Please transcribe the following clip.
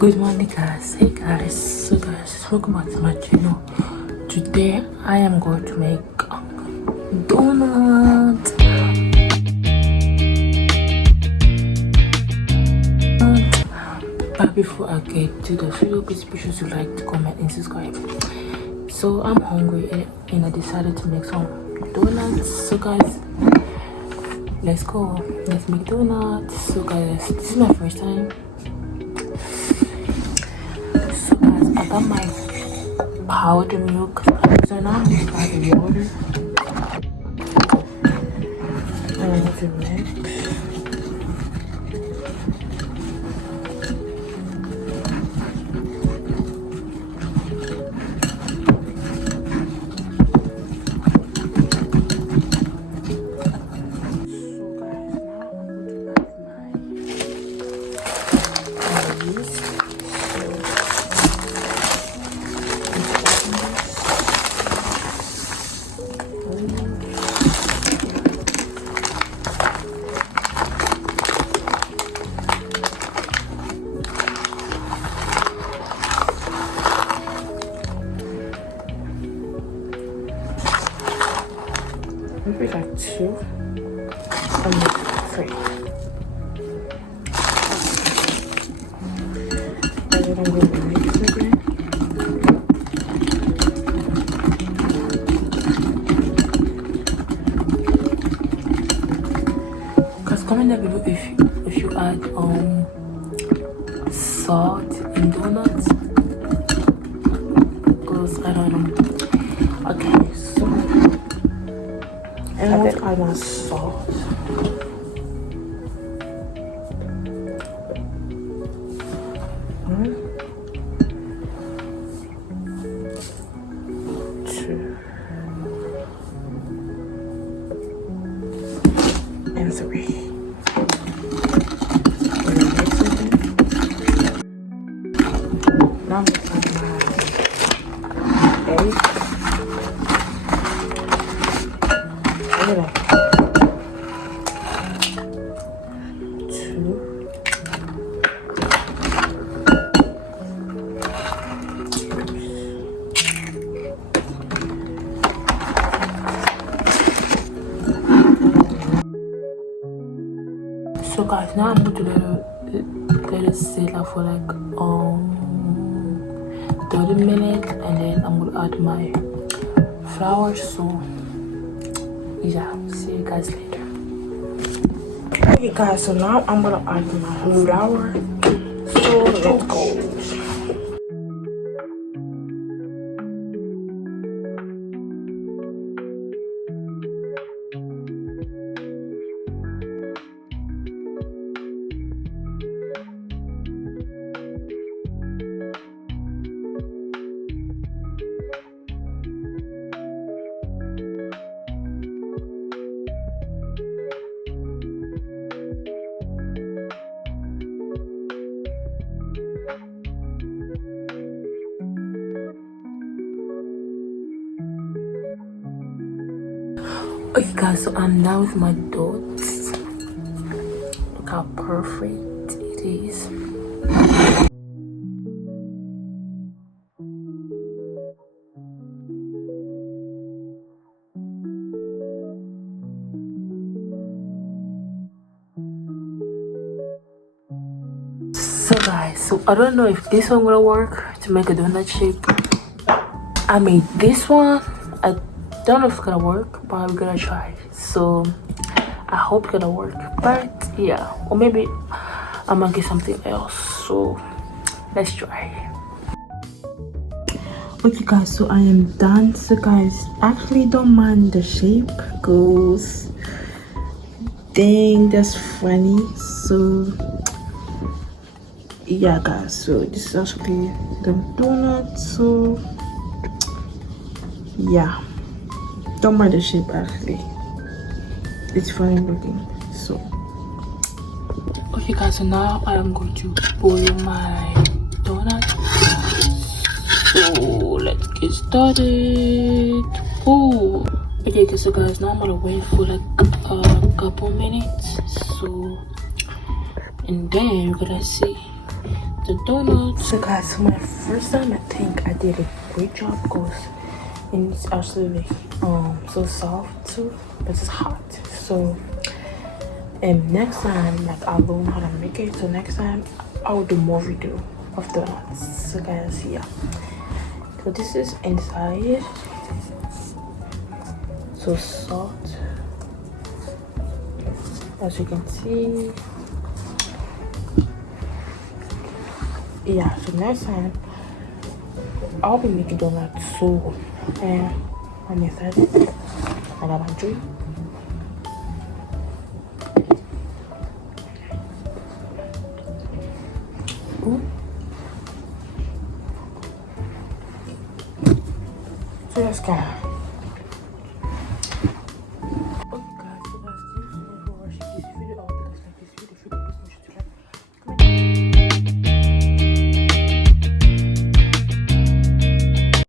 Good morning guys. Hey guys, so guys, welcome back to my channel. Today I am going to make donuts. But before I get to the video, please be sure to like, comment and subscribe. So I'm hungry and I decided to make some donuts. So guys, let's go, let's make donuts. So guys, this is my first time. So guys, I got my powdered milk. So now I'm going to add the water. And I need to mix. Maybe like 2 and 3. And then I'm going to mix it again. Because comment down below if you add salt in donuts. Because I don't know. Okay, so and I want to add my salt. One, 2, and 3. Now I'm going to add my egg. Look at that. 2. So guys, now I'm going to let it sit like for like 30 minutes, and then I'm going to add my flour. So yeah, see you guys later. Okay guys, so now I'm gonna add my flour. So let's go. Okay guys, so I'm done with my dots. Look how perfect it is. So guys, so I don't know if this one gonna work to make a donut shape. I made this one. I don't know if it's gonna work, but we're gonna try. So I hope it's gonna work, but yeah, or maybe I'm gonna get something else. So let's try. Okay guys, so I am done. So guys, actually don't mind the shape, goes dang, that's funny. So yeah guys, so this is actually the donut. So yeah, don't mind the shape, actually it's funny looking. So okay guys, so now I am going to boil my donut. So let's get started. Oh, okay so guys, now I'm gonna wait for like a couple minutes. So and then we're gonna see the donuts. So guys, for my first time, I think I did a great job because it's actually so soft too, but it's hot. So next time, like, I'll learn how to make it. So next time I will do more video of donuts. So guys, yeah. So this is inside. So soft, as you can see. Yeah, so next time I'll be making donuts soon, and I'm excited. I got my drink. So let's go.